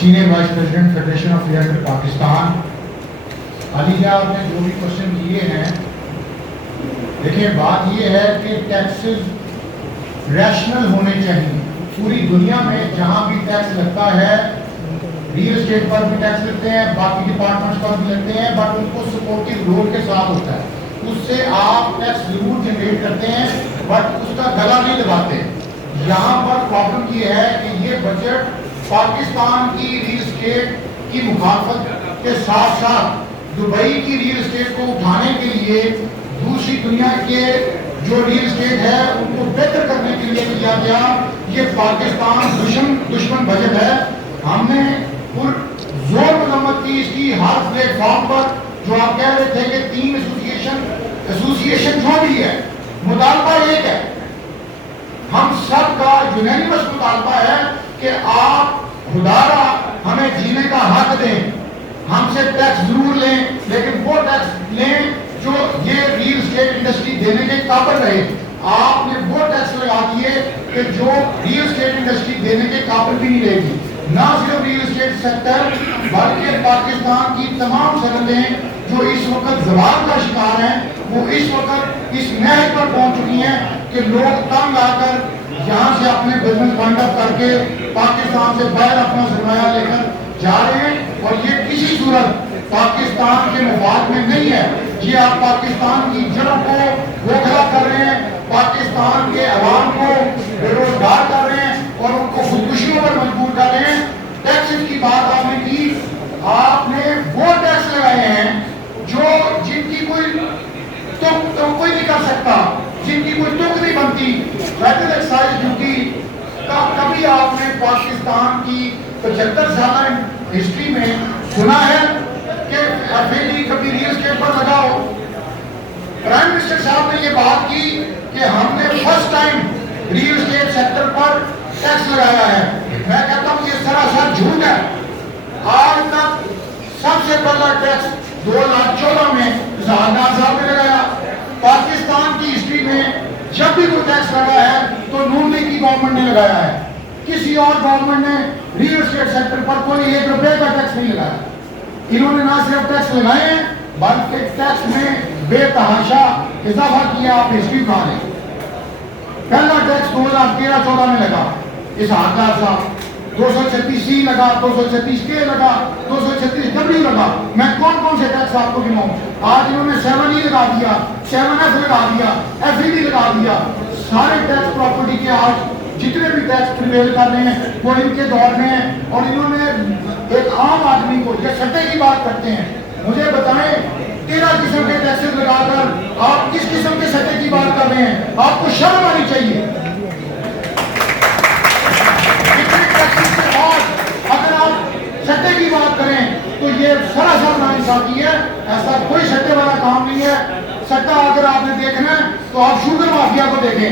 Senior vice president federation of realtor Pakistan. Ali ji آپ نے جو بھی کوشچن کیے ہیں، دیکھیں بات یہ ہے کہ ٹیکسز ریشنل ہونے چاہیے. پوری دنیا میں جہاں بھی ٹیکس لگتا ہے، ریئل اسٹیٹ پر بھی ٹیکس لگتے ہیں، باقی ڈپارٹمنٹس پر بھی لگتے ہیں، بٹ ان کو سپورٹنگ رول کے ساتھ ہوتا ہے. اس سے آپ ٹیکس ضرور جنریٹ کرتے ہیں بٹ اس کا گلا نہیں دباتے. یہاں پر پرابلم یہ ہے کہ یہ بجٹ پاکستان کی ریئل اسٹیٹ کی مخالفت کے ساتھ ساتھ دبئی کی ریئل اسٹیٹ کو اٹھانے کے لیے دوسری دنیا کے جو ریئل اسٹیٹ ہے ان کو بہتر کرنے کے لیے کیا گیا. یہ پاکستان دشمن بجٹ ہے. ہم نے پر زور مذمت کی اس کی ہر پلیٹ فارم پر. جو آپ کہہ رہے تھے کہ تین ایسوسیشن جو بھی ہے، مطالبہ ایک ہے، ہم سب کا یونینیمس مطالبہ ہے کہ آپ خدارا ہمیں جینے کا حق دیں. ہم سے ٹیکس ضرور لیں لیکن وہ ٹیکس لیں جو یہ ریئل اسٹیٹ انڈسٹری دینے کے قابل رہے. آپ نے وہ ٹیکس لگا دیے کہ جو ریئل اسٹیٹ انڈسٹری دینے کے قابل بھی نہیں رہے گی. نہ صرف ریئل اسٹیٹ سیکٹر بلکہ پاکستان کی تمام صنعتیں جو اس وقت زوال کا شکار ہیں، وہ اس وقت اس نہج پر پہنچ چکی ہیں کہ لوگ تنگ آ کر یہاں سے اپنے بزنس بائنڈ اپ کر کے پاکستان سے باہر اپنا سرمایہ لے کر جا رہے ہیں. اور یہ کسی صورت پاکستان کے مفاد میں نہیں ہے. یہ آپ پاکستان کی جڑوں کو کھوکھلا کر رہے ہیں، پاکستان کے عوام کو بے روزگار کر رہے ہیں اور ان کو خودکشیوں پر مجبور کر رہے ہیں. ٹیکسز کی بات آپ نے کی، آپ نے وہ ٹیکس لگائے ہیں جو جن کی کوئی کوئی نہیں کر سکتا، جن کی کوئی تک نہیں بنتی. فیڈرل ایکسائز ڈیوٹی کبھی آپ نے پاکستان کی 75 سالہ ہسٹری میں سنا ہے کہ ایف اے ڈی کبھی ریئل اسٹیٹ پر لگاؤ؟ پرائم منسٹر صاحب نے یہ بات کی کہ ہم نے first time real estate sector پر ٹیکس لگایا ہے. میں کہتا ہوں یہ سراسر جھوٹ ہے. آج تک سب سے پہلا ٹیکس 2014 میں زاہدان صاحب نے لگایا. پاکستان کی ہسٹری میں جب بھی کوئی ٹیکس لگا ہے تو نون لیگ کی گورنمنٹ نے لگایا ہے. کسی اور گورنمنٹ نے ریئل اسٹیٹ سیکٹر پر کوئی 1 روپے کا ٹیکس نہیں لگایا. انہوں نے نہ صرف ٹیکس لگائے ہیں بلکہ ٹیکس میں بے تحاشا اضافہ کیا. آپ ہسٹری اٹھا لیں، پہلا ٹیکس 2013-14 میں لگا اسحاق صاحب، 236C لگا، 236K لگا، 236W لگا. میں کون سے ٹیکس آپ کو گناؤں؟ آج انہوں نے 7E لگا دیا، 7F لگا دیا، FED لگا دیا. سارے ٹیکس پراپرٹی کے آج جتنے بھی ٹیکس پریویل کر رہے ہیں وہ ان کے دور میں ہیں. اور انہوں نے ایک عام آدمی کو یہ سٹے کی بات کرتے ہیں. مجھے بتائیں 13 قسم کے ٹیکسز لگا کر آپ کس قسم کے سٹے کی بات کر رہے ہیں؟ آپ کو شرم آنی چاہیے. اگر آپ سٹے کی بات کریں تو یہ سراسر ناانصافی ہے. ایسا کوئی سٹے والا کام نہیں ہے. سٹا اگر آپ نے دیکھنا ہے تو آپ شوگر مافیا کو دیکھیں.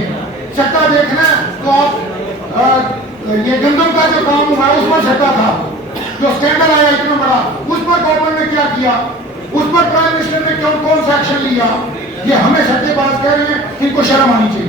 سٹا دیکھنا ہے تو آپ یہ گندم کا جو کام ہوا ہے اس پر سٹا تھا، جو اسکینڈل آیا اتنا بڑا، اس پر گورنمنٹ نے کیا کیا، اس پر پرائم منسٹر نے کون سا ایکشن لیا. یہ ہمیں سٹے باز کہہ رہے ہیں، ان کو شرم آنی چاہیے.